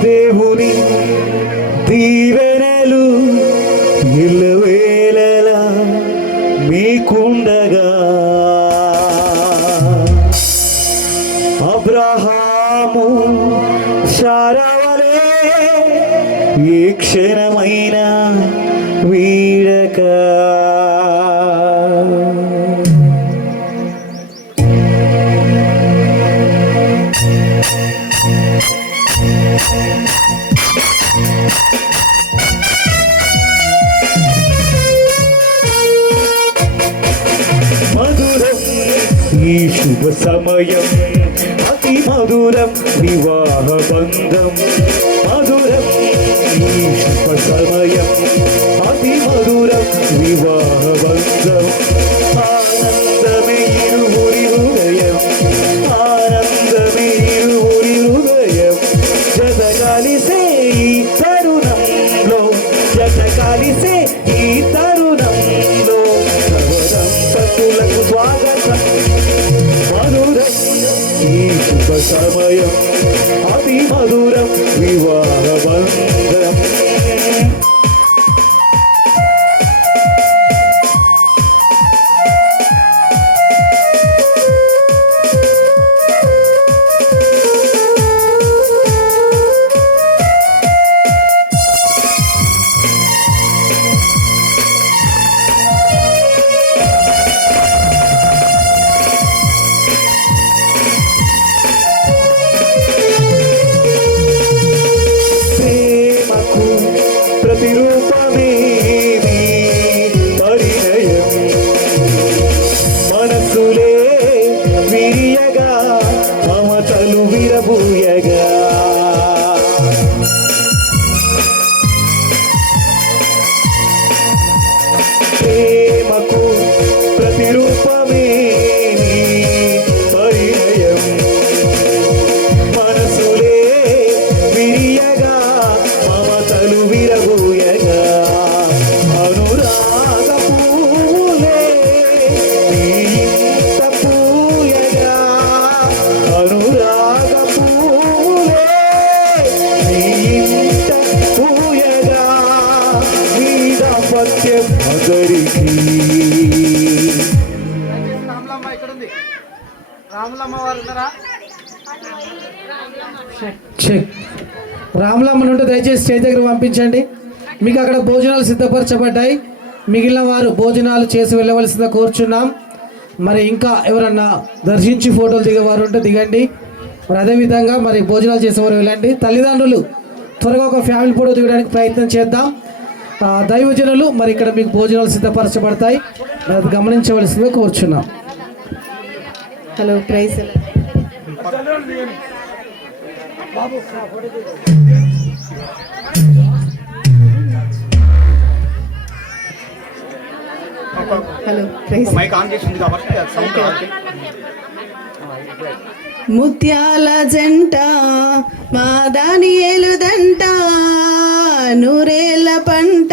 దేవుని దీవెనలు నిలువేలలా మీకుండగా అబ్రహాము శారవలే ఈ క్షణమైన వీడక Thank you. శుభ సమయం అతి మధురం వివాహ బంధం మధురం ఈ కలిసే ఈ తరుణంలో దంపతులకు స్వాగతం. మధురం ఈ శుభ సమయం. అతి మధురం వివాహ Oh, నీ దాంపత్యం అందరికీ రాములమ్మ నుండి దయచేసి స్టేజ్ దగ్గర పంపించండి. మీకు అక్కడ భోజనాలు సిద్ధపరచబడ్డాయి. మిగిలిన వారు భోజనాలు చేసి వెళ్ళవలసిందిగా కోరుచున్నాం. మరి ఇంకా ఎవరన్నా దర్శించి ఫోటోలు దిగేవారు ఉంటే దిగండి. మరి అదేవిధంగా మరి భోజనాలు చేసేవారు వెళ్ళండి. తల్లిదండ్రులు త్వరగా ఒక ఫ్యామిలీ ఫోటో దిగడానికి ప్రయత్నం చేద్దాం. దైవజనులు మరి ఇక్కడ మీకు భోజనాలు సిద్ధపరచబడతాయి. అది గమనించవలసిందిగా కోరుచున్నాం. Hello prize hello prize mike on చేసింది కాబట్టి సౌండ్ ముత్యాల జంట మా దాని ఏలుదంటా. నూరేళ్ళ పంట